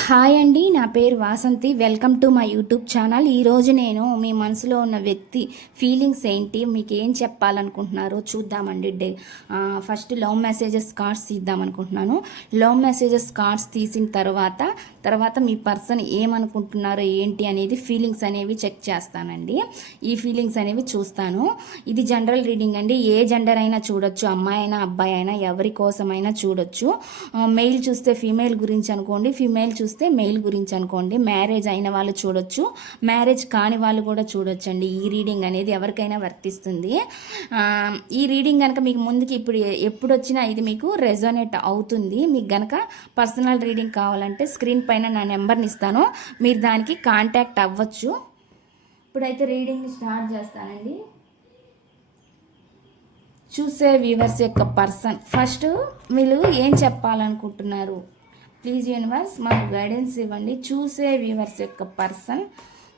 Hi అండి నా పేరు Vasanthi. Welcome to my YouTube channel. ఈరోజు నేను మీ మనసులో ఉన్న వ్యక్తి ఫీలింగ్స్ ఏంటి మీకు ఏం చెప్పాలనుకుంటున్నారో చూద్దామండి. Day first love messages cards తీద్దాం అనుకుంటున్నాను లవ్ మెసేజెస్ కార్డ్స్ తీసిన తర్వాత తర్వాత మీ పర్సన్ ఏమనుకుంటున్నారో ఏంటి అనేది ఫీలింగ్స్ అనేవి చెక్ చేస్తానండి. ఈ ఫీలింగ్స్ అనేవి చూస్తాను. ఇది జనరల్ రీడింగ్ అండి. ఏ జెండర్ అయినా చూడొచ్చు. అమ్మాయి అయినా అబ్బాయి అయినా ఎవరి కోసమైనా చూడొచ్చు. మెయిల్ చూస్తే ఫీమేల్ గురించి అనుకోండి. ఫీమేల్ చూస్తే మెయిల్ గురించి అనుకోండి. మ్యారేజ్ అయిన వాళ్ళు చూడొచ్చు. మ్యారేజ్ కాని వాళ్ళు కూడా చూడొచ్చు అండి ఈ రీడింగ్ అనేది ఎవరికైనా వర్తిస్తుంది. ఈ రీడింగ్ కనుక మీకు ముందుకి ఇప్పుడు ఎప్పుడు వచ్చినా ఇది మీకు రెజోనేట్ అవుతుంది. మీకు గనక పర్సనల్ రీడింగ్ కావాలంటే స్క్రీన్ పైన నా నెంబర్ని ఇస్తాను. మీరు దానికి కాంటాక్ట్ అవ్వచ్చు. ఇప్పుడైతే రీడింగ్ని స్టార్ట్ చేస్తానండి. చూసే వ్యూవర్స్ యొక్క పర్సన్ ఫస్ట్ వీళ్ళు ఏం చెప్పాలనుకుంటున్నారు? ప్లీజ్ యూనివర్స్ మాకు గైడెన్స్ ఇవ్వండి. చూసే వ్యూవర్స్ యొక్క పర్సన్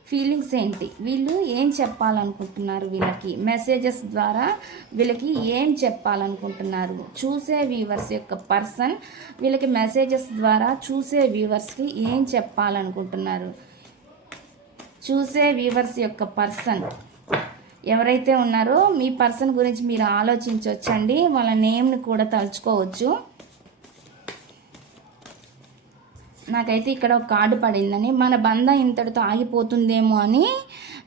ఫీలింగ్స్ ఏంటి? వీళ్ళు ఏం చెప్పాలనుకుంటున్నారు వీళ్ళకి? మెసేజెస్ ద్వారా వీళ్ళకి ఏం చెప్పాలనుకుంటున్నారు? చూసే వ్యూవర్స్ యొక్క పర్సన్ వీళ్ళకి మెసేజెస్ ద్వారా చూసే వ్యూవర్స్కి ఏం చెప్పాలనుకుంటున్నారు? చూసే వ్యూవర్స్ యొక్క పర్సన్ ఎవరైతే ఉన్నారో మీ పర్సన్ గురించి మీరు ఆలోచించవచ్చండి వాళ్ళ నేమ్ని కూడా తలుచుకోవచ్చు. నాకైతే ఇక్కడ ఒక కార్డు పడిందని మన బంధం ఇంతటితో ఆగిపోతుందేమో అని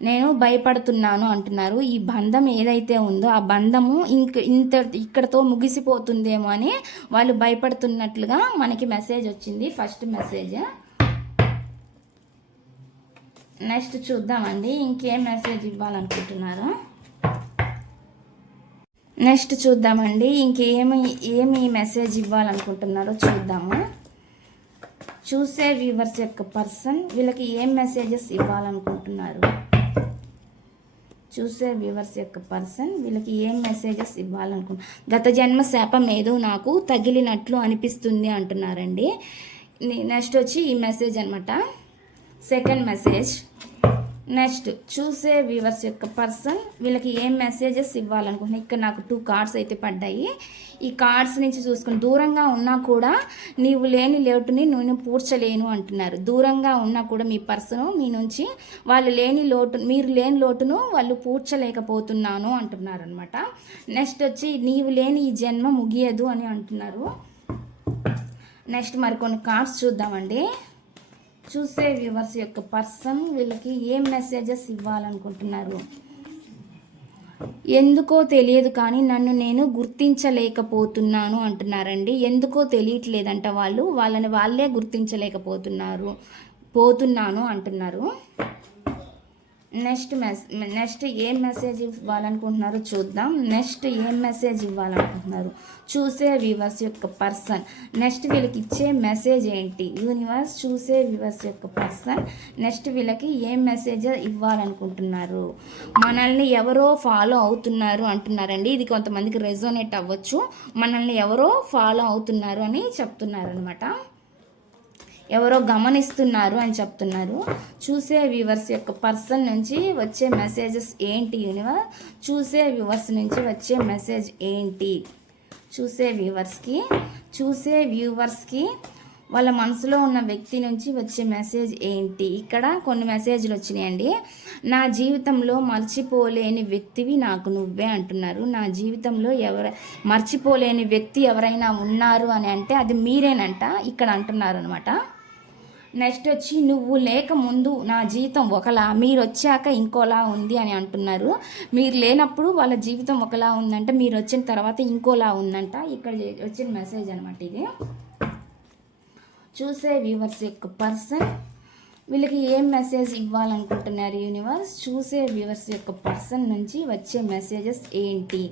నేను భయపడుతున్నాను అంటున్నారు. ఈ బంధం ఏదైతే ఉందో ఆ బంధము ఇంక ఇంత ఇక్కడతో ముగిసిపోతుందేమో అని వాళ్ళు భయపడుతున్నట్లుగా మనకి మెసేజ్ వచ్చింది. ఫస్ట్ మెసేజ్ నెక్స్ట్ చూద్దామండి. ఇంకేం మెసేజ్ ఇవ్వాలనుకుంటున్నారు? నెక్స్ట్ చూద్దామండి. ఇంకేమి ఏమి మెసేజ్ ఇవ్వాలనుకుంటున్నారో చూద్దాము. చూసే వ్యూవర్స్ యొక్క పర్సన్ వీళ్ళకి ఏం మెసేజెస్ ఇవ్వాలనుకుంటున్నారు? చూసే వ్యూవర్స్ యొక్క పర్సన్ వీళ్ళకి ఏం మెసేజెస్ ఇవ్వాలనుకుంటున్నారు గత జన్మ శాపం ఏదో నాకు తగిలినట్లు అనిపిస్తుంది అంటున్నారండి. నెక్స్ట్ వచ్చి ఈ మెసేజ్ అనమాట సెకండ్ మెసేజ్ నెక్స్ట్ చూసే వ్యూవర్స్ యొక్క పర్సన్ వీళ్ళకి ఏం మెసేజెస్ ఇవ్వాలనుకుంటున్నా? ఇక్కడ నాకు టూ కార్డ్స్ అయితే పడ్డాయి. ఈ కార్డ్స్ నుంచి చూసుకుని దూరంగా ఉన్నా కూడా నీవు లేని లోటుని నేను పూడ్చలేను అంటున్నారు. దూరంగా ఉన్నా కూడా మీ పర్సన్ మీ నుంచి వాళ్ళు లేని లోటు మీరు లేని లోటును వాళ్ళు పూడ్చలేకపోతున్నాను అంటున్నారు అనమాట నెక్స్ట్ వచ్చి నీవు లేని ఈ జన్మ ముగియదు అని అంటున్నారు. నెక్స్ట్ మరికొన్ని కార్డ్స్ చూద్దామండి. చూసే వ్యూవర్స్ యొక్క పర్సన్ వీళ్ళకి ఏం మెసేజెస్ ఇవ్వాలనుకుంటున్నారు? ఎందుకో తెలియదు కానీ నన్ను నేను గుర్తించలేకపోతున్నాను అంటున్నారండి. ఎందుకో తెలియట్లేదంట వాళ్ళు. వాళ్ళని వాళ్ళే గుర్తించలేకపోతున్నారు పోతున్నాను అంటున్నారు. నెక్స్ట్ మెస్ నెక్స్ట్ ఏం మెసేజ్ ఇవ్వాలనుకుంటున్నారో చూద్దాం. నెక్స్ట్ ఏం మెసేజ్ ఇవ్వాలనుకుంటున్నారు? చూసే వ్యూవర్స్ యొక్క పర్సన్. నెక్స్ట్ వీళ్ళకి ఇచ్చే మెసేజ్ ఏంటి? యూనివర్స్ చూసే వ్యూవర్స్ యొక్క పర్సన్. నెక్స్ట్ వీళ్ళకి ఏం మెసేజ్ ఇవ్వాలనుకుంటున్నారు? మనల్ని ఎవరో ఫాలో అవుతున్నారు అంటున్నారండి. ఇది కొంతమందికి రెజోనేట్ అవ్వచ్చు. మనల్ని ఎవరో ఫాలో అవుతున్నారు అని చెప్తున్నారు అనమాట ఎవరో గమనిస్తున్నారు అని చెప్తున్నారు. చూసే వ్యూవర్స్ యొక్క పర్సన్ నుంచి వచ్చే మెసేజెస్ ఏంటి యూనివర్ చూసే వ్యూవర్స్ నుంచి వచ్చే మెసేజ్ ఏంటి? చూసే వ్యూవర్స్కి చూసే వ్యూవర్స్కి వాళ్ళ మనసులో ఉన్న వ్యక్తి నుంచి వచ్చే మెసేజ్ ఏంటి? ఇక్కడ కొన్ని మెసేజ్లు వచ్చినాయండి. నా జీవితంలో మర్చిపోలేని వ్యక్తివి నాకు నువ్వే అంటున్నారు. నా జీవితంలో ఎవరు మర్చిపోలేని వ్యక్తి ఎవరైనా ఉన్నారు అని అంటే అది మీరేనంట ఇక్కడ అంటున్నారు అనమాట నెక్స్ట్ వచ్చి నువ్వు లేక ముందు నా జీవితం ఒకలా మీరు వచ్చాక ఇంకోలా ఉంది అని అంటున్నారు. మీరు లేనప్పుడు వాళ్ళ జీవితం ఒకలా ఉందంట మీరు వచ్చిన తర్వాత ఇంకోలా ఉందంట. ఇక్కడ వచ్చిన మెసేజ్ అనమాట ఇది. చూసే వ్యూవర్స్ యొక్క పర్సన్. వీళ్ళకి ఏం మెసేజ్ ఇవ్వాలనుకుంటున్నారు యూనివర్స్? చూసే వ్యూవర్స్ యొక్క పర్సన్ నుంచి వచ్చే మెసేజెస్ ఏంటి?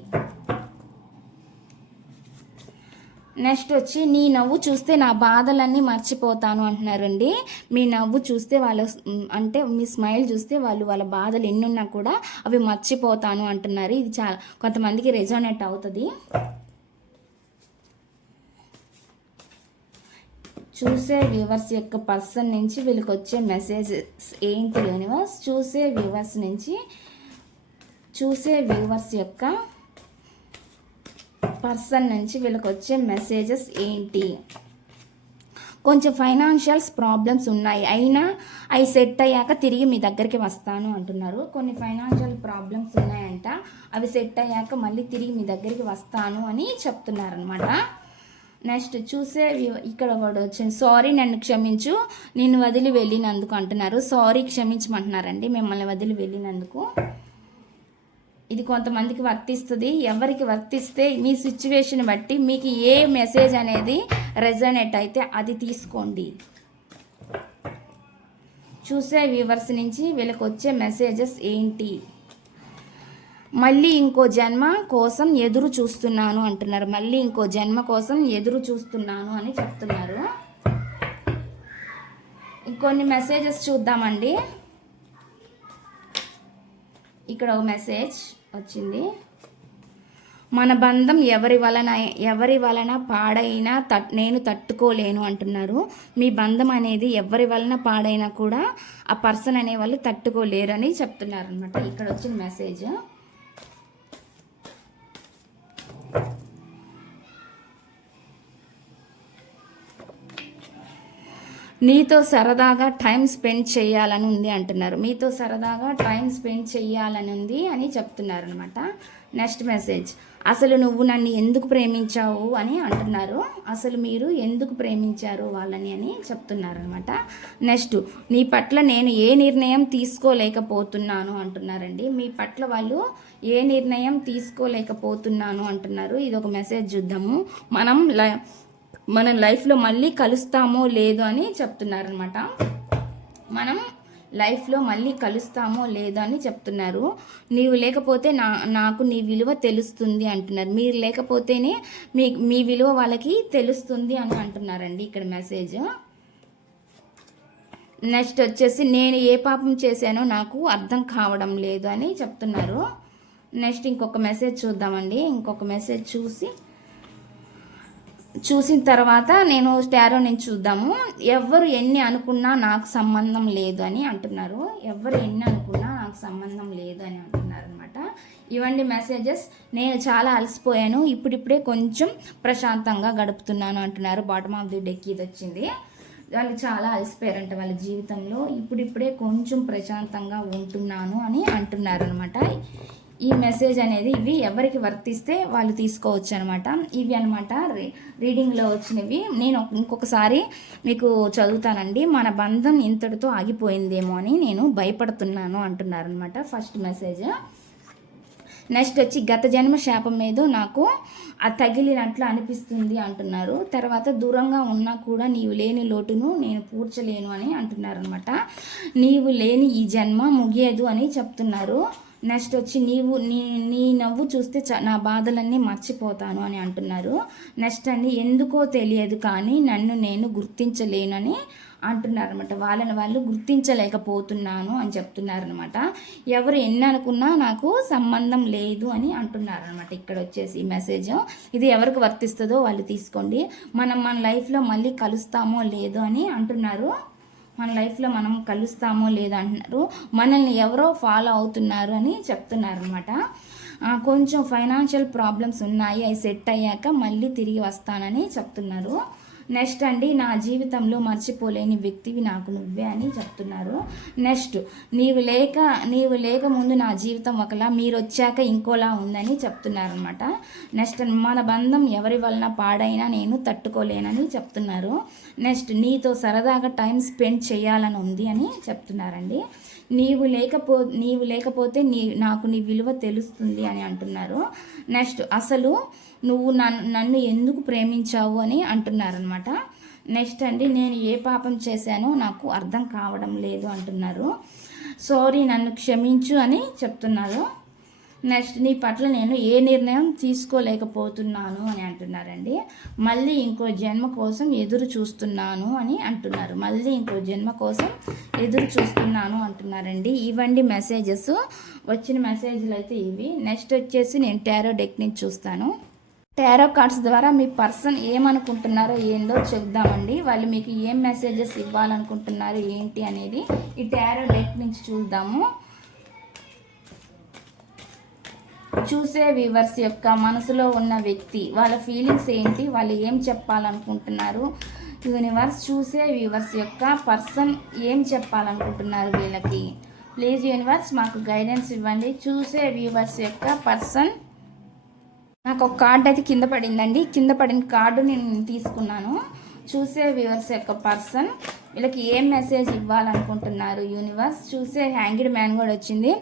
నెక్స్ట్ వచ్చి నీ నవ్వు చూస్తే నా బాధలన్నీ మర్చిపోతాను అంటున్నారండి. మీ నవ్వు చూస్తే వాళ్ళ అంటే మీ స్మైల్ చూస్తే వాళ్ళు వాళ్ళ బాధలు ఎన్నున్నా కూడా అవి మర్చిపోతాను అంటున్నారు. ఇది చాలా కొంతమందికి రెజోనేట్ అవుతుంది. చూసే వ్యూవర్స్ యొక్క పర్సన్ నుంచి వీళ్ళకి వచ్చే మెసేజెస్ ఏంటి యూనివర్స్? చూసే వ్యూవర్స్ నుంచి చూసే వ్యూవర్స్ యొక్క పర్సన్ నుంచి వీళ్ళకి వచ్చే మెసేజెస్ ఏంటి? కొంచెం ఫైనాన్షియల్స్ ప్రాబ్లమ్స్ ఉన్నాయి. అయినా అవి సెట్ అయ్యాక తిరిగి మీ దగ్గరికి వస్తాను అంటున్నారు. కొన్ని ఫైనాన్షియల్ ప్రాబ్లమ్స్ ఉన్నాయంట. అవి సెట్ అయ్యాక మళ్ళీ తిరిగి మీ దగ్గరికి వస్తాను అని చెప్తున్నారనమాట నెక్స్ట్ చూసే ఇక్కడ వాడు వచ్చింది సారీ నన్ను క్షమించు. నేను వదిలి వెళ్ళినందుకు అంటున్నారు. సారీ క్షమించమంటున్నారండి. మిమ్మల్ని వదిలి వెళ్ళినందుకు. ఇది కొంతమందికి వర్తిస్తుంది. ఎవరికి వర్తిస్తే మీ సిచ్యువేషన్ బట్టి మీకు ఏ మెసేజ్ అనేది రెజనేట్ అయితే అది తీసుకోండి. చూసే వ్యూవర్స్ నుంచి వీళ్ళకి వచ్చే మెసేజెస్ ఏంటి? మళ్ళీ ఇంకో జన్మ కోసం ఎదురు చూస్తున్నాను అంటున్నారు. మళ్ళీ ఇంకో జన్మ కోసం ఎదురు చూస్తున్నాను అని చెప్తున్నారు. ఇంకొన్ని మెసేజెస్ చూద్దామండి. ఇక్కడ ఒక మెసేజ్ వచ్చింది. మన బంధం ఎవరి వలన ఎవరి వలన పాడైనా తట్ నేను తట్టుకోలేను అంటున్నారు. మీ బంధం అనేది ఎవరి వలన పాడైనా కూడా ఆ పర్సన్ అనే వాళ్ళు తట్టుకోలేరు అని చెప్తున్నారు అనమాట ఇక్కడ వచ్చిన మెసేజ్ నీతో సరదాగా టైం స్పెండ్ చేయాలని ఉంది అంటున్నారు. మీతో సరదాగా టైం స్పెండ్ చేయాలని ఉంది అని చెప్తున్నారు అనమాట నెక్స్ట్ మెసేజ్. అసలు నువ్వు నన్ను ఎందుకు ప్రేమించావు అని అంటున్నారు. అసలు మీరు ఎందుకు ప్రేమించారు వాళ్ళని అని చెప్తున్నారు అనమాట నెక్స్ట్. నీ పట్ల నేను ఏ నిర్ణయం తీసుకోలేకపోతున్నాను అంటున్నారండి. మీ పట్ల వాళ్ళు ఏ నిర్ణయం తీసుకోలేకపోతున్నాను అంటున్నారు. ఇది ఒక మెసేజ్ చూద్దాము. మనం లై- మన లైఫ్లో మళ్ళీ కలుస్తామో లేదో అని చెప్తున్నారనమాట మనం లైఫ్లో మళ్ళీ కలుస్తామో లేదో అని చెప్తున్నారు. నీవు లేకపోతే నా నాకు నీ విలువ తెలుస్తుంది అంటున్నారు. మీరు లేకపోతేనే మీ మీ విలువ వాళ్ళకి తెలుస్తుంది అని అంటున్నారండి ఇక్కడ మెసేజ్. నెక్స్ట్ వచ్చేసి నేను ఏ పాపం చేశానో నాకు అర్థం కావడం లేదు అని చెప్తున్నారు. నెక్స్ట్ ఇంకొక మెసేజ్ చూద్దామండి. ఇంకొక మెసేజ్ చూసి చూసిన తర్వాత నేను స్టారో నుంచి చూద్దాము. ఎవరు ఎన్ని అనుకున్నా నాకు సంబంధం లేదు అని అంటున్నారు. ఎవరు ఎన్ని అనుకున్నా నాకు సంబంధం లేదు అని అంటున్నారు అనమాట ఇవ్వండి మెసేజెస్ నేను చాలా అలసిపోయాను. ఇప్పుడిప్పుడే కొంచెం ప్రశాంతంగా గడుపుతున్నాను అంటున్నారు. బాటమ్ ఆఫ్ ది డెక్ ఇది వచ్చింది. వాళ్ళు చాలా అలసిపోయారంట వాళ్ళ జీవితంలో. ఇప్పుడిప్పుడే కొంచెం ప్రశాంతంగా ఉంటున్నాను అని అంటున్నారు అనమాట ఈ మెసేజ్ అనేది ఇవి ఎవరికి వర్తిస్తే వాళ్ళు తీసుకోవచ్చు అనమాట ఇవి అనమాట రీడింగ్లో వచ్చినవి. నేను ఇంకొకసారి మీకు చదువుతానండి. మన బంధం ఇంతటితో ఆగిపోయిందేమో అని నేను భయపడుతున్నాను అంటున్నారనమాట ఫస్ట్ మెసేజ్ నెక్స్ట్ వచ్చి గత జన్మ శాపం మీద నాకు ఆ తగిలినట్లు అనిపిస్తుంది అంటున్నారు. తర్వాత దూరంగా ఉన్నా కూడా నీవు లేని లోటును నేను పూడ్చలేను అని అంటున్నారనమాట. నీవు లేని ఈ జన్మ ముగియదు అని చెప్తున్నారు. నెక్స్ట్ వచ్చి నీవు నీ నీ నవ్వు చూస్తే చ నా బాధలన్నీ మర్చిపోతాను అని అంటున్నారు. నెక్స్ట్ అండి ఎందుకో తెలియదు కానీ నన్ను నేను గుర్తించలేనని అంటున్నారు అనమాట వాళ్ళని వాళ్ళు గుర్తించలేకపోతున్నాను అని చెప్తున్నారు అనమాట ఎవరు ఎన్ని అనుకున్నా నాకు సంబంధం లేదు అని అంటున్నారు అనమాట ఇక్కడ వచ్చేసి ఈ మెసేజ్. ఇది ఎవరికి వర్తిస్తుందో వాళ్ళు తీసుకోండి. మనం మన లైఫ్లో మళ్ళీ కలుస్తామో లేదో అని అంటున్నారు. మన లైఫ్లో మనం కలుస్తామో లేదో అంటున్నారు మనల్ని ఎవరో ఫాలో అవుతున్నారు అని చెప్తున్నారు అనమాట కొంచెం ఫైనాన్షియల్ ప్రాబ్లమ్స్ ఉన్నాయి. అవి సెట్ అయ్యాక మళ్ళీ తిరిగి వస్తానని చెప్తున్నారు. నెక్స్ట్ అండి నా జీవితంలో మర్చిపోలేని వ్యక్తివి నాకు నువ్వే అని చెప్తున్నారు. నెక్స్ట్ నీవు లేక నీవు లేక ముందు నా జీవితం ఒకలా మీరు వచ్చాక ఇంకోలా ఉందని చెప్తున్నారనమాట నెక్స్ట్ మన బంధం ఎవరి వలన పాడైనా నేను తట్టుకోలేనని చెప్తున్నారు. నెక్స్ట్ నీతో సరదాగా టైం స్పెండ్ చేయాలని ఉంది అని చెప్తున్నారండి. నీవు లేకపో నీవు లేకపోతే నీ నాకు నీ విలువ తెలుస్తుంది అని అంటున్నారు. నెక్స్ట్ అసలు నువ్వు నన్ను నన్ను ఎందుకు ప్రేమించావు అని అంటున్నారనమాట నెక్స్ట్ అండి నేను ఏ పాపం చేశానో నాకు అర్థం కావడం లేదు అంటున్నారు. సారీ నన్ను క్షమించు అని చెప్తున్నారు. నెక్స్ట్ నీ పట్ల నేను ఏ నిర్ణయం తీసుకోలేకపోతున్నాను అని అంటున్నారండి. మళ్ళీ ఇంకో జన్మ కోసం ఎదురు చూస్తున్నాను అని అంటున్నారు. మళ్ళీ ఇంకో జన్మ కోసం ఎదురు చూస్తున్నాను అంటున్నారండి. ఇవండి మెసేజెస్. వచ్చిన మెసేజ్లు అయితే ఇవి. నెక్స్ట్ వచ్చేసి నేను టారో డెక్ నుంచి చూస్తాను. టారో కార్డ్స్ ద్వారా మీ పర్సన్ ఏమనుకుంటున్నారో ఏందో చెప్దామండి. వాళ్ళు మీకు ఏం మెసేజెస్ ఇవ్వాలనుకుంటున్నారు ఏంటి అనేది ఈ టారో డెక్ నుంచి చూద్దాము. చూసే వ్యూవర్స్ యొక్క మనసులో ఉన్న వ్యక్తి వాళ్ళ ఫీలింగ్స్ ఏంటి వాళ్ళు ఏం చెప్పాలనుకుంటున్నారు? యూనివర్స్ చూసే వ్యూవర్స్ యొక్క పర్సన్ ఏం చెప్పాలనుకుంటున్నారు వీళ్ళకి? ప్లీజ్ యూనివర్స్ మాకు గైడెన్స్ ఇవ్వండి. చూసే వ్యూవర్స్ యొక్క పర్సన్ నాకు ఒక కార్డు అయితే కింద పడిందండి. కింద పడిన కార్డు నేను తీసుకున్నాను. చూసే వ్యూవర్స్ యొక్క పర్సన్ వీళ్ళకి ఏం మెసేజ్ ఇవ్వాలనుకుంటున్నారు యూనివర్స్ చూసే హ్యాంగిడ్ మ్యాన్ కూడా వచ్చింది.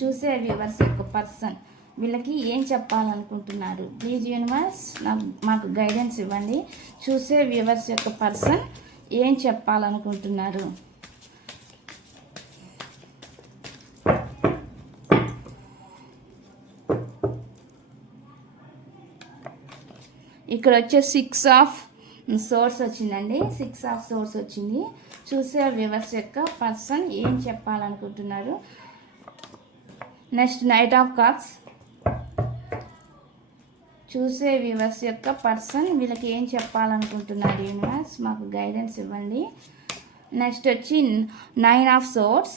చూసే వ్యూవర్స్ యొక్క పర్సన్ వీళ్ళకి ఏం చెప్పాలనుకుంటున్నారు? ప్లీజ్ యూనివర్స్ నాకు మాకు గైడెన్స్ ఇవ్వండి. చూసే వ్యూవర్స్ యొక్క పర్సన్ ఏం చెప్పాలనుకుంటున్నారు? ఇక్కడ వచ్చే సిక్స్ ఆఫ్ సోర్స్ వచ్చిందండి. సిక్స్ ఆఫ్ సోర్స్ వచ్చింది. చూసే వివర్స్ యొక్క పర్సన్ ఏం చెప్పాలనుకుంటున్నారు? నెక్స్ట్ నైట్ ఆఫ్ కప్స్ చూసే వ్యూవర్స్ యొక్క పర్సన్ వీళ్ళకి ఏం చెప్పాలనుకుంటున్నారు యూనివర్స్ మాకు గైడెన్స్ ఇవ్వండి. నెక్స్ట్ వచ్చి నైన్ ఆఫ్ సోర్స్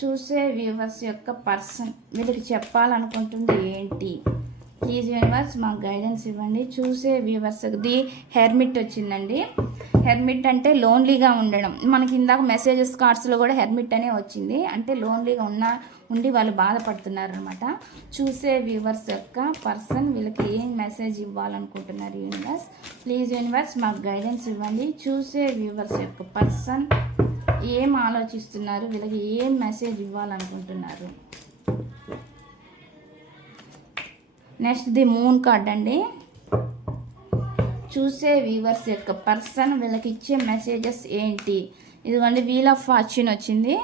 చూసే వ్యూవర్స్ యొక్క పర్సన్ వీళ్ళకి చెప్పాలనుకుంటుంది ఏంటి? ప్లీజ్ యూనివర్స్ మాకు గైడెన్స్ ఇవ్వండి. చూసే వ్యూవర్స్ ది హెర్మిట్ వచ్చిందండి. హెర్మిట్ అంటే లోన్లీగా ఉండడం. మనకి ఇందాక మెసేజెస్ కార్డ్స్లో కూడా హెర్మిట్ అనే వచ్చింది. అంటే లోన్లీగా ఉన్న ఉండి వాళ్ళు బాధపడుతున్నారు అనమాట చూసే వ్యూవర్స్ యొక్క పర్సన్ వీళ్ళకి ఏం మెసేజ్ ఇవ్వాలనుకుంటున్నారు యూనివర్స్ ప్లీజ్ యూనివర్స్ మాకు గైడెన్స్ ఇవ్వండి. చూసే వ్యూవర్స్ యొక్క పర్సన్ ఏం ఆలోచిస్తున్నారు? వీళ్ళకి ఏం మెసేజ్ ఇవ్వాలనుకుంటున్నారు? నెక్స్ట్ ది మూన్ కార్డ్ అండి. చూసే వ్యూవర్స్ యొక్క పర్సన్ వీళ్ళకి ఇచ్చే మెసేజెస్ ఏంటి? ఇదిగోండి వీల్ ఆఫ్ ఫార్చ్యూన్ వచ్చింది.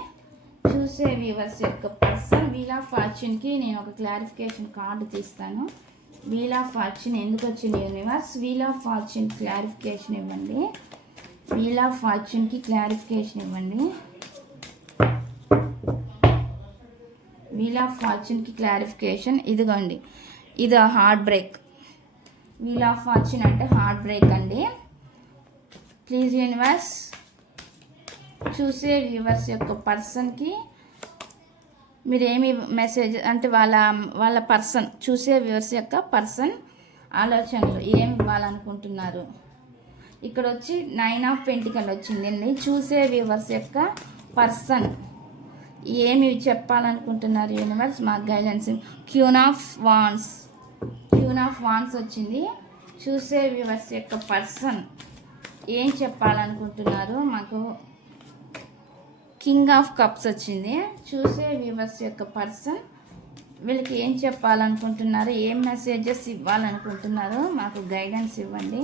చూసే వ్యూవర్స్ యొక్క పర్సన్ వీల్ ఆఫ్ ఫార్చ్యూన్కి నేను ఒక క్లారిఫికేషన్ కార్డు తీస్తాను. వీల్ ఆఫ్ ఫార్చ్యూన్ ఎందుకు వచ్చింది universe? Wheel of fortune clarification ఇవ్వండి. వీల్ ఆఫ్ ఫార్చ్యూన్కి క్లారిఫికేషన్ ఇవ్వండి. వీల్ ఆఫ్ ఫార్చ్యూన్కి క్లారిఫికేషన్ ఇదిగోండి. ఇది heartbreak wheel of fortune అంటే హార్ట్ బ్రేక్ అండి. ప్లీజ్ యూనివర్స్ చూసే వ్యూవర్స్ యొక్క పర్సన్కి మీరు ఏమి మెసేజ్ అంటే వాళ్ళ వాళ్ళ పర్సన్ చూసే వ్యూవర్స్ యొక్క పర్సన్ ఆలోచనలు ఏమి ఇవ్వాలనుకుంటున్నారు? ఇక్కడ వచ్చి నైన్ ఆఫ్ పెంటికల్ వచ్చిందండి చూసే వ్యూవర్స్ యొక్క పర్సన్ ఏమి చెప్పాలనుకుంటున్నారు యూనివర్స్ మా guidance queen of wands queen of wands వచ్చింది. చూసే వ్యూవర్స్ యొక్క పర్సన్ ఏం చెప్పాలనుకుంటున్నారు? మాకు కింగ్ ఆఫ్ కప్స్ వచ్చింది. చూసే వ్యూవర్స్ యొక్క పర్సన్ వీళ్ళకి ఏం చెప్పాలనుకుంటున్నారు? ఏం మెసేజెస్ ఇవ్వాలనుకుంటున్నారు? మాకు గైడెన్స్ ఇవ్వండి.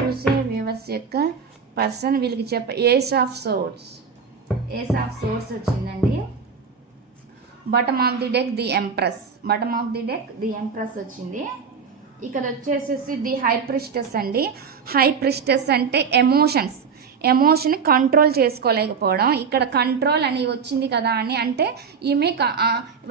చూసే వ్యూవర్స్ యొక్క పర్సన్ వీళ్ళకి చెప్ప ace of swords ace of swords వచ్చిందండి. Bottom of the deck the empress bottom of the deck the empress వచ్చింది. ఇక్కడ వచ్చేసేసి ది హై ప్రిస్టెస్ అండి. హై ప్రిస్టెస్ అంటే ఎమోషన్స్ ఎమోషన్ కంట్రోల్ చేసుకోలేకపోవడం. ఇక్కడ కంట్రోల్ అని వచ్చింది కదా అని అంటే ఈమె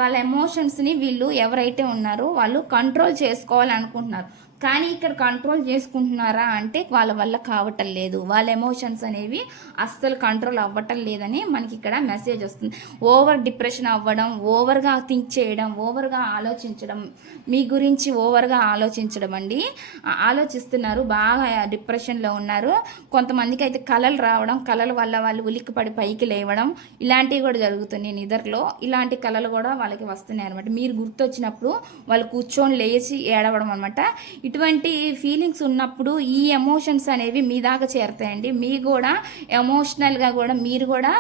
వాళ్ళ ఎమోషన్స్ని వీళ్ళు ఎవరైతే ఉన్నారో వాళ్ళు కంట్రోల్ చేసుకోవాలనుకుంటున్నారు. కానీ ఇక్కడ కంట్రోల్ చేసుకుంటున్నారా అంటే వాళ్ళ వల్ల కావటం లేదు. వాళ్ళ ఎమోషన్స్ అనేవి అస్సలు కంట్రోల్ అవ్వటం లేదని మనకి ఇక్కడ మెసేజ్ వస్తుంది. ఓవర్ డిప్రెషన్ అవ్వడం ఓవర్గా థింక్ చేయడం ఓవర్గా ఆలోచించడం మీ గురించి ఓవర్గా ఆలోచించడం అండి. ఆలోచిస్తున్నారు బాగా డిప్రెషన్లో ఉన్నారు. కొంతమందికి అయితే కళలు రావడం కళల వల్ల వాళ్ళు ఉలిక్కిపడి పైకి లేవడం ఇలాంటివి కూడా జరుగుతున్నాయి నిద్రలో. ఇలాంటి కళలు కూడా వాళ్ళకి వస్తున్నాయి అనమాట మీరు గుర్తొచ్చినప్పుడు వాళ్ళు కూర్చొని లేచి ఏడవడం అనమాట ఇటువంటి ఫీలింగ్స్ ఉన్నప్పుడు ఈ ఎమోషన్స్ అనేవి మీ దాకా చేరుతాయండి. మీ కూడా ఎమోషనల్గా కూడా మీరు కూడా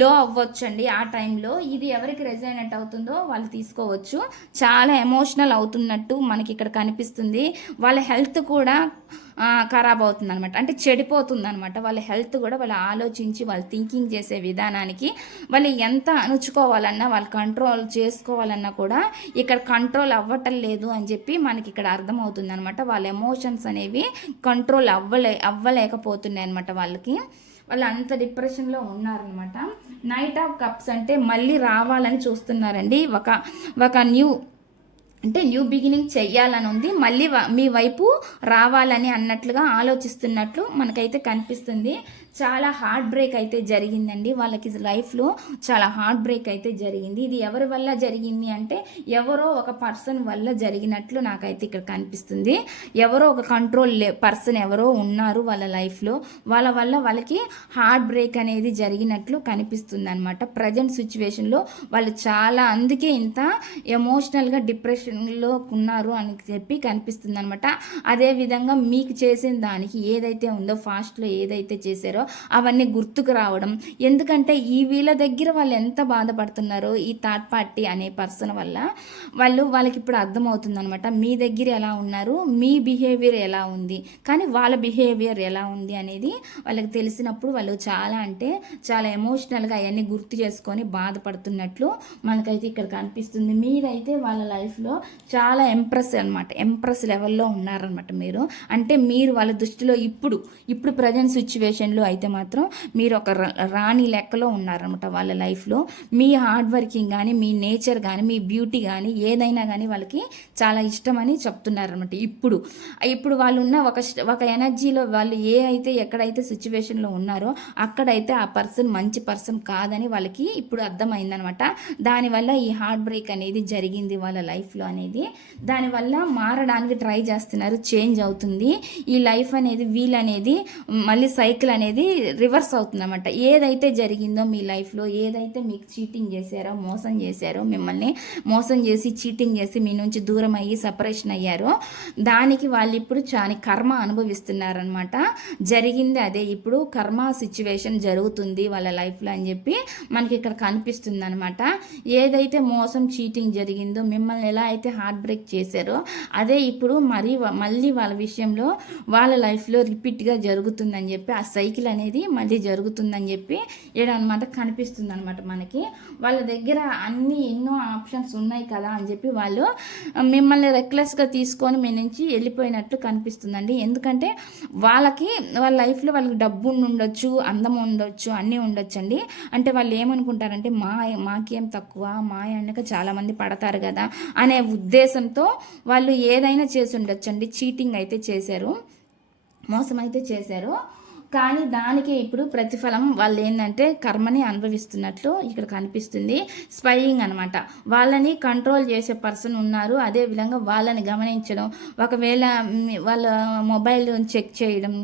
లో అవ్వచ్చండి ఆ టైంలో ఇది ఎవరికి రెజైనెట్ అవుతుందో వాళ్ళు తీసుకోవచ్చు. చాలా ఎమోషనల్ అవుతున్నట్టు మనకి ఇక్కడ కనిపిస్తుంది. వాళ్ళ హెల్త్ కూడా ఖరాబ్ అవుతుంది అనమాట అంటే చెడిపోతుంది అనమాట వాళ్ళ హెల్త్ కూడా వాళ్ళు ఆలోచించి వాళ్ళు థింకింగ్ చేసే విధానానికి వాళ్ళు ఎంత అణుచుకోవాలన్నా వాళ్ళు కంట్రోల్ చేసుకోవాలన్నా కూడా ఇక్కడ కంట్రోల్ అవ్వటం లేదు అని చెప్పి మనకి ఇక్కడ అర్థమవుతుంది అనమాట వాళ్ళ ఎమోషన్స్ అనేవి కంట్రోల్ అవ్వలే అవ్వలేకపోతున్నాయి అనమాట వాళ్ళకి. వాళ్ళు అంత డిప్రెషన్లో ఉన్నారనమాట నైట్ ఆఫ్ కప్స్ అంటే మళ్ళీ రావాలని చూస్తున్నారండి. ఒక ఒక న్యూ అంటే న్యూ బిగినింగ్ చెయ్యాలని ఉంది మళ్ళీ మీ వైపు రావాలని అన్నట్లుగా ఆలోచిస్తున్నట్లు మనకైతే కనిపిస్తుంది. చాలా హార్ట్ బ్రేక్ అయితే జరిగిందండి. వాళ్ళకి లైఫ్లో చాలా హార్ట్ బ్రేక్ అయితే జరిగింది. ఇది ఎవరి వల్ల జరిగింది అంటే ఎవరో ఒక పర్సన్ వల్ల జరిగినట్లు నాకైతే ఇక్కడ కనిపిస్తుంది. ఎవరో ఒక కంట్రోల్ పర్సన్ ఎవరో ఉన్నారు వాళ్ళ లైఫ్లో వాళ్ళ వల్ల వాళ్ళకి హార్ట్ బ్రేక్ అనేది జరిగినట్లు కనిపిస్తుంది అనమాట ప్రజెంట్ సిచ్యువేషన్లో వాళ్ళు చాలా అందుకే ఇంత ఎమోషనల్గా డిప్రెషన్లో ఉన్నారు అని చెప్పి కనిపిస్తుంది అనమాట అదేవిధంగా మీకు చేసిన దానికి ఏదైతే ఉందో ఫాస్ట్లో ఏదైతే చేశారో అవన్నీ గుర్తుకు రావడం. ఎందుకంటే ఈ వీళ్ళ దగ్గర వాళ్ళు ఎంత బాధపడుతున్నారో ఈ థర్డ్ పార్టీ అనే పర్సన్ వల్ల వాళ్ళు వాళ్ళకి ఇప్పుడు అర్థమవుతుంది అనమాట మీ దగ్గర ఎలా ఉన్నారు? మీ బిహేవియర్ ఎలా ఉంది? కానీ వాళ్ళ బిహేవియర్ ఎలా ఉంది అనేది వాళ్ళకి తెలిసినప్పుడు వాళ్ళు చాలా అంటే చాలా ఎమోషనల్గా అవన్నీ గుర్తు చేసుకొని బాధపడుతున్నట్లు మనకైతే ఇక్కడ కనిపిస్తుంది. మీరైతే వాళ్ళ లైఫ్లో చాలా ఎంప్రెస్ అనమాట ఎంప్రెస్ లెవెల్లో ఉన్నారనమాట మీరు. అంటే మీరు వాళ్ళ దృష్టిలో ఇప్పుడు ఇప్పుడు ప్రజెంట్ సిచ్యువేషన్లో అయితే అయితే మాత్రం మీరు ఒక రా- రాణి లెక్కలో ఉన్నారనమాట వాళ్ళ లైఫ్లో. మీ హార్డ్ వర్కింగ్ కానీ మీ నేచర్ కానీ మీ బ్యూటీ కానీ ఏదైనా కానీ వాళ్ళకి చాలా ఇష్టమని చెప్తున్నారనమాట ఇప్పుడు. ఇప్పుడు వాళ్ళు ఉన్న ఒక ఒక ఎనర్జీలో వాళ్ళు ఏ అయితే ఎక్కడైతే సిచ్యువేషన్లో ఉన్నారో అక్కడైతే ఆ పర్సన్ మంచి పర్సన్ కాదని వాళ్ళకి ఇప్పుడు అర్థమైందనమాట దానివల్ల ఈ హార్ట్ బ్రేక్ అనేది జరిగింది వాళ్ళ లైఫ్లో అనేది. దానివల్ల మారడానికి ట్రై చేస్తున్నారు చేంజ్ అవుతుంది. ఈ లైఫ్ అనేది వీల్ అనేది మళ్ళీ సైకిల్ అనేది రివర్స్ అవుతుందన్నమాట. ఏదైతే జరిగిందో మీ లైఫ్లో ఏదైతే మీకు చీటింగ్ చేశారో మోసం చేశారో మిమ్మల్ని మోసం చేసి చీటింగ్ చేసి మీ నుంచి దూరం అయ్యి సపరేషన్ అయ్యారో దానికి వాళ్ళు ఇప్పుడు చాని కర్మ అనుభవిస్తున్నారనమాట జరిగింది అదే. ఇప్పుడు కర్మ సిచ్యువేషన్ జరుగుతుంది వాళ్ళ లైఫ్లో అని చెప్పి మనకి ఇక్కడ కనిపిస్తుంది అనమాట ఏదైతే మోసం చీటింగ్ జరిగిందో మిమ్మల్ని ఎలా అయితే హార్ట్ బ్రేక్ చేశారో అదే ఇప్పుడు మరి మళ్ళీ వాళ్ళ విషయంలో వాళ్ళ లైఫ్లో రిపీట్గా జరుగుతుందని చెప్పి ఆ సైకిల్ అనేది మళ్ళీ జరుగుతుందని చెప్పి ఏడనమాట కనిపిస్తుంది అనమాట మనకి. వాళ్ళ దగ్గర అన్ని ఎన్నో ఆప్షన్స్ ఉన్నాయి కదా అని చెప్పి వాళ్ళు మిమ్మల్ని రెక్లెస్గా తీసుకొని మీ నుంచి వెళ్ళిపోయినట్టు కనిపిస్తుందండి. ఎందుకంటే వాళ్ళకి వాళ్ళ లైఫ్లో వాళ్ళకి డబ్బు ఉండొచ్చు అందం ఉండొచ్చు అన్నీ ఉండొచ్చండి. అంటే వాళ్ళు ఏమనుకుంటారంటే మా మాకేం తక్కువ మా అన్నక చాలామంది పడతారు కదా అనే ఉద్దేశంతో వాళ్ళు ఏదైనా చేసి ఉండొచ్చండి. చీటింగ్ అయితే చేశారు మోసం అయితే చేశారు. కానీ దానికి ఇప్పుడు ప్రతిఫలం వాళ్ళు ఏంటంటే కర్మని అనుభవిస్తున్నట్లు ఇక్కడ కనిపిస్తుంది. స్పైయింగ్ అనమాట వాళ్ళని కంట్రోల్ చేసే పర్సన్ ఉన్నారు. అదే విధంగా వాళ్ళని గమనించడం ఒకవేళ వాళ్ళ మొబైల్ చెక్ చేయడం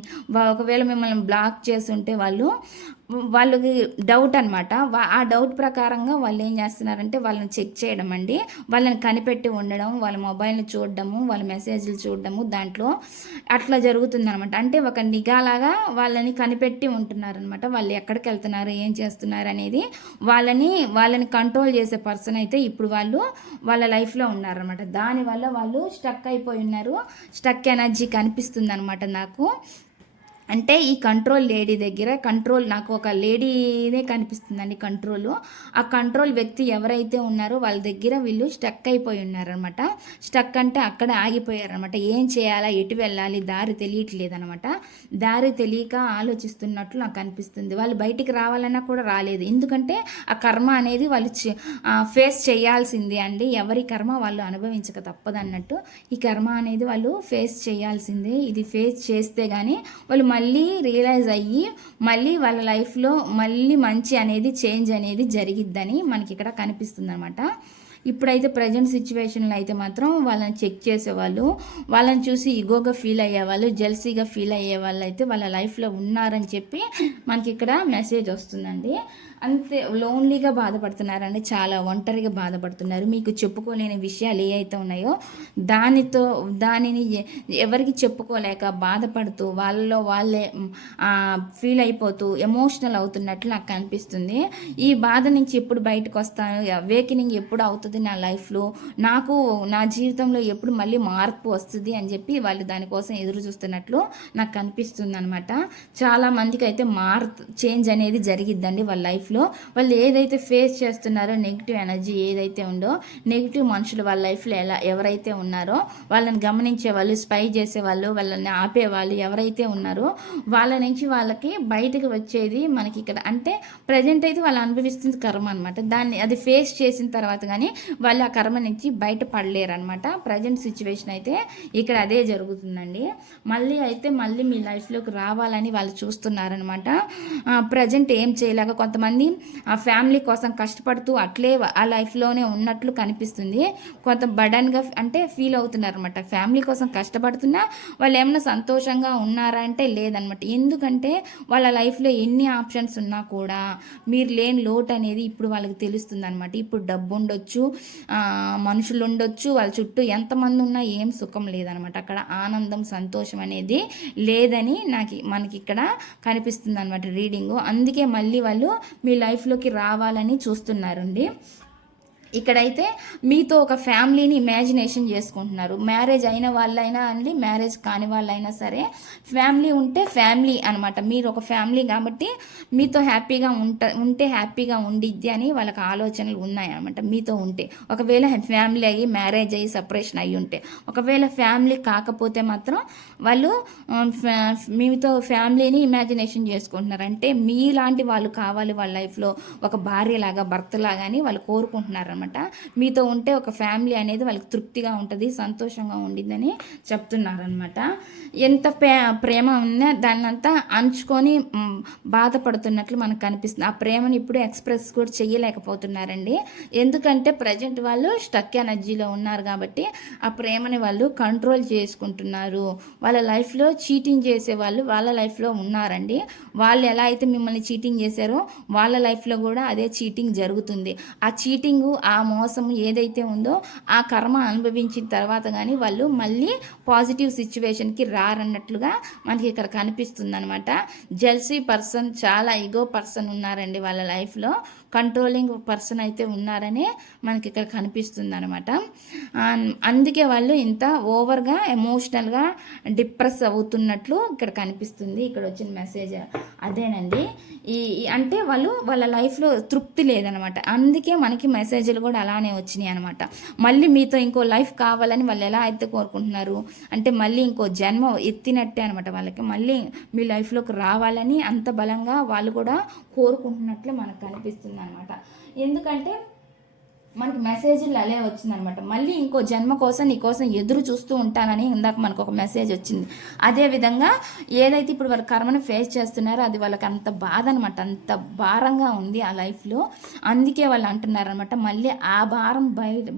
ఒకవేళ మిమ్మల్ని బ్లాక్ చేసి ఉంటే వాళ్ళు వాళ్ళకి డౌట్ అనమాట ఆ డౌట్ ప్రకారంగా వాళ్ళు ఏం చేస్తున్నారంటే వాళ్ళని చెక్ చేయడం అండి. వాళ్ళని కనిపెట్టి ఉండడం వాళ్ళ మొబైల్ని చూడడము వాళ్ళ మెసేజ్లు చూడడము దాంట్లో అట్లా జరుగుతుందనమాట అంటే ఒక నిఘాలాగా వాళ్ళని కనిపెట్టి ఉంటున్నారనమాట వాళ్ళు ఎక్కడికి వెళ్తున్నారు ఏం చేస్తున్నారు అనేది వాళ్ళని వాళ్ళని కంట్రోల్ చేసే పర్సన్ అయితే ఇప్పుడు వాళ్ళు వాళ్ళ లైఫ్లో ఉన్నారనమాట దానివల్ల వాళ్ళు స్టక్ అయిపోయి ఉన్నారు. స్టక్ ఎనర్జీ కనిపిస్తుంది అనమాట నాకు. అంటే ఈ కంట్రోల్ లేడీ దగ్గర కంట్రోల్ నాకు ఒక లేడీనే కనిపిస్తుందండి కంట్రోల్ ఆ కంట్రోల్ వ్యక్తి ఎవరైతే ఉన్నారో వాళ్ళ దగ్గర వీళ్ళు స్టక్ అయిపోయి ఉన్నారనమాట స్టక్ అంటే అక్కడ ఆగిపోయారనమాట ఏం చేయాలా? ఎటు వెళ్ళాలి? దారి తెలియట్లేదనమాట దారి తెలియక ఆలోచిస్తున్నట్లు నాకు అనిపిస్తుంది. వాళ్ళు బయటికి రావాలన్నా కూడా రాలేదు. ఎందుకంటే ఆ కర్మ అనేది వాళ్ళు ఫేస్ చేయాల్సిందే అండి. ఎవరి కర్మ వాళ్ళు అనుభవించక తప్పదన్నట్టు. ఈ కర్మ అనేది వాళ్ళు ఫేస్ చేయాల్సిందే. ఇది ఫేస్ చేస్తే కానీ వాళ్ళు మళ్ళీ రియలైజ్ అయ్యి మళ్ళీ వాళ్ళ లైఫ్లో మళ్ళీ మంచి అనేది చేంజ్ అనేది జరిగిద్దని మనకి ఇక్కడ కనిపిస్తుంది అనమాట ఇప్పుడైతే ప్రజెంట్ సిచ్యువేషన్లో అయితే మాత్రం వాళ్ళని చెక్ చేసేవాళ్ళు వాళ్ళని చూసి ఈగోగా ఫీల్ అయ్యేవాళ్ళు జెల్సీగా ఫీల్ అయ్యే వాళ్ళు అయితే వాళ్ళ లైఫ్లో ఉన్నారని చెప్పి మనకి ఇక్కడ మెసేజ్ వస్తుందండి. అంతే లోన్లీగా బాధపడుతున్నారండి చాలా ఒంటరిగా బాధపడుతున్నారు. మీకు చెప్పుకోలేని విషయాలు ఏ అయితే ఉన్నాయో దానితో దానిని ఎవరికి చెప్పుకోలేక బాధపడుతూ వాళ్ళలో వాళ్ళే ఫీల్ అయిపోతూ ఎమోషనల్ అవుతున్నట్లు నాకు కనిపిస్తుంది ఈ బాధ నుంచి ఎప్పుడు బయటకు వస్తాను? అవేకినింగ్ ఎప్పుడు అవుతుంది నా లైఫ్లో నాకు నా జీవితంలో ఎప్పుడు మళ్ళీ మార్పు వస్తుంది అని చెప్పి వాళ్ళు దానికోసం ఎదురు చూస్తున్నట్లు నాకు కనిపిస్తుంది అనమాట చాలా మందికి అయితే మార్ చేంజ్ అనేది జరిగిద్దండి వాళ్ళ లైఫ్లో వాళ్ళు ఏదైతే ఫేస్ చేస్తున్నారో నెగిటివ్ ఎనర్జీ ఏదైతే ఉందో నెగిటివ్ మనుషులు వాళ్ళ లైఫ్లో ఎలా ఎవరైతే ఉన్నారో వాళ్ళని గమనించే వాళ్ళు స్పై చేసే వాళ్ళు వాళ్ళని ఆపేవాళ్ళు ఎవరైతే ఉన్నారో వాళ్ళ నుంచి వాళ్ళకి బయటకు వచ్చేది మనకి ఇక్కడ. అంటే ప్రజెంట్ అయితే వాళ్ళు అనుభవిస్తుంది కర్మ అనమాట దాన్ని అది ఫేస్ చేసిన తర్వాత కానీ వాళ్ళు ఆ కర్మ నుంచి బయటపడలేరు అనమాట ప్రజెంట్ సిచ్యువేషన్ అయితే ఇక్కడ అదే జరుగుతుందండి. మళ్ళీ అయితే మళ్ళీ మీ లైఫ్లోకి రావాలని వాళ్ళు చూస్తున్నారనమాట ప్రజెంట్ ఏం చేయలేక కొంతమంది ఆ ఫ్యామిలీ కోసం కష్టపడుతూ అట్లే ఆ లైఫ్లోనే ఉన్నట్లు కనిపిస్తుంది. కొంత బడన్గా అంటే ఫీల్ అవుతున్నారు అనమాట ఫ్యామిలీ కోసం కష్టపడుతున్నా వాళ్ళు ఏమైనా సంతోషంగా ఉన్నారా అంటే లేదనమాట ఎందుకంటే వాళ్ళ లైఫ్లో ఎన్ని ఆప్షన్స్ ఉన్నా కూడా మీరు లేని లోటు అనేది ఇప్పుడు వాళ్ళకి తెలుస్తుంది అనమాట ఇప్పుడు డబ్బు ఉండొచ్చు మనుషులు ఉండొచ్చు వాళ్ళ చుట్టూ ఎంతమంది ఉన్నా ఏం సుఖం లేదనమాట అక్కడ ఆనందం సంతోషం అనేది లేదని నాకు మనకి ఇక్కడ కనిపిస్తుంది అనమాట రీడింగ్ అందుకే మళ్ళీ వాళ్ళు మీ లైఫ్లోకి రావాలని చూస్తున్నారండి. ఇక్కడైతే మీతో ఒక ఫ్యామిలీని ఇమాజినేషన్ చేసుకుంటున్నారు. మ్యారేజ్ అయిన వాళ్ళైనా అండి మ్యారేజ్ కాని వాళ్ళైనా సరే ఫ్యామిలీ ఉంటే ఫ్యామిలీ అనమాట మీరు ఒక ఫ్యామిలీ కాబట్టి మీతో హ్యాపీగా ఉంట ఉంటే హ్యాపీగా ఉండిద్ది అని వాళ్ళకి ఆలోచనలు ఉన్నాయన్నమాట. మీతో ఉంటే. ఒకవేళ ఫ్యామిలీ అయ్యి మ్యారేజ్ అయ్యి సపరేషన్ అయ్యి ఉంటే. ఒకవేళ ఫ్యామిలీ కాకపోతే మాత్రం వాళ్ళు ఫ్యా- మీతో ఫ్యామిలీని ఇమాజినేషన్ చేసుకుంటున్నారు. అంటే మీలాంటి వాళ్ళు కావాలి వాళ్ళ లైఫ్లో. ఒక భార్యలాగా భర్తలాగా అని వాళ్ళు కోరుకుంటున్నారు అనమాట మీతో ఉంటే ఒక ఫ్యామిలీ అనేది వాళ్ళకి తృప్తిగా ఉంటుంది సంతోషంగా ఉండిద్దని చెప్తున్నారనమాట ఎంత ప్రేమ ఉన్నా దాన్ని అంతా అంచుకొని బాధపడుతున్నట్లు మనకు కనిపిస్తుంది. ఆ ప్రేమని ఇప్పుడు ఎక్స్ప్రెస్ కూడా చేయలేకపోతున్నారండి ఎందుకంటే ప్రజెంట్ వాళ్ళు స్టక్ ఎనర్జీలో ఉన్నారు కాబట్టి ఆ ప్రేమని వాళ్ళు కంట్రోల్ చేసుకుంటున్నారు. వాళ్ళ లైఫ్లో చీటింగ్ చేసే వాళ్ళు వాళ్ళ లైఫ్లో ఉన్నారండి. వాళ్ళు ఎలా అయితే మిమ్మల్ని చీటింగ్ చేశారో వాళ్ళ లైఫ్లో కూడా అదే చీటింగ్ జరుగుతుంది. ఆ చీటింగ్ ఆ ఆ మోసం ఏదైతే ఉందో ఆ కర్మ అనుభవించిన తర్వాత కానీ వాళ్ళు మళ్ళీ పాజిటివ్ సిచ్యువేషన్కి రారన్నట్లుగా మనకి ఇక్కడ కనిపిస్తుంది అనమాట జెల్సీ పర్సన్ చాలా ఇగో పర్సన్ ఉన్నారండి వాళ్ళ లైఫ్లో కంట్రోలింగ్ పర్సన్ అయితే ఉన్నారని మనకి ఇక్కడ కనిపిస్తుంది అనమాట అందుకే వాళ్ళు ఇంత ఓవర్గా ఎమోషనల్గా డిప్రెస్ అవుతున్నట్లు ఇక్కడ కనిపిస్తుంది. ఇక్కడ వచ్చిన మెసేజ్ అదేనండి. ఈ- అంటే వాళ్ళు వాళ్ళ లైఫ్లో తృప్తి లేదనమాట అందుకే మనకి మెసేజ్లు కూడా అలానే వచ్చినాయి అనమాట మళ్ళీ మీతో ఇంకో లైఫ్ కావాలని వాళ్ళు ఎలా అయితే కోరుకుంటున్నారు అంటే మళ్ళీ ఇంకో జన్మ ఎత్తినట్టే అనమాట వాళ్ళకి. మళ్ళీ మీ లైఫ్లోకి రావాలని అంత బలంగా వాళ్ళు కూడా కోరుకుంటున్నట్లే మనకు కనిపిస్తుంది అనమాట ఎందుకంటే మనకి మెసేజ్లు అలే వచ్చిందనమాట. మళ్ళీ ఇంకో జన్మ కోసం నీ కోసం ఎదురు చూస్తూ ఉంటానని ఇందాక మనకు ఒక మెసేజ్ వచ్చింది. అదే విధంగా ఏదైతే ఇప్పుడు వాళ్ళ కర్మను ఫేస్ చేస్తున్నారో అది వాళ్ళకి అంత బాధ అనమాట అంత భారంగా ఉంది ఆ లైఫ్లో అందుకే వాళ్ళు అంటున్నారనమాట. మళ్ళీ ఆ భారం బయట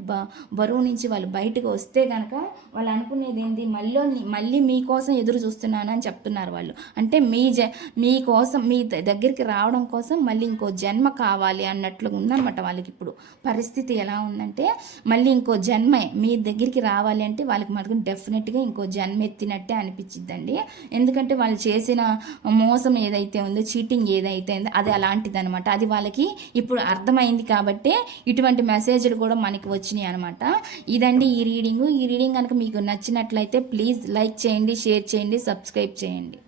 బరువు నుంచి వాళ్ళు బయటకు వస్తే కనుక వాళ్ళు అనుకునేది ఏంటి మళ్ళీ మళ్ళీ మీకోసం ఎదురు చూస్తున్నాను అని చెప్తున్నారు వాళ్ళు. అంటే మీ జ మీకోసం మీ ద- దగ్గరికి రావడం కోసం మళ్ళీ ఇంకో జన్మ కావాలి అన్నట్లు ఉందన్నమాట వాళ్ళకి ఇప్పుడు పరిస్థితి. పరిస్థితి ఎలా ఉందంటే మళ్ళీ ఇంకో జన్మే మీ దగ్గరికి రావాలి అంటే వాళ్ళకి మటుకు డెఫినెట్గా ఇంకో జన్మ ఎత్తినట్టే అనిపించిద్దండి ఎందుకంటే వాళ్ళు చేసిన మోసం ఏదైతే ఉందో చీటింగ్ ఏదైతే ఉందో అది అలాంటిది అనమాట అది వాళ్ళకి ఇప్పుడు అర్థమైంది కాబట్టి ఇటువంటి మెసేజ్లు కూడా మనకి వచ్చినాయి అనమాట ఇదండి ఈ రీడింగ్. ఈ రీడింగ్ కనుక మీకు నచ్చినట్లయితే ప్లీజ్ లైక్ చేయండి షేర్ చేయండి సబ్స్క్రైబ్ చేయండి.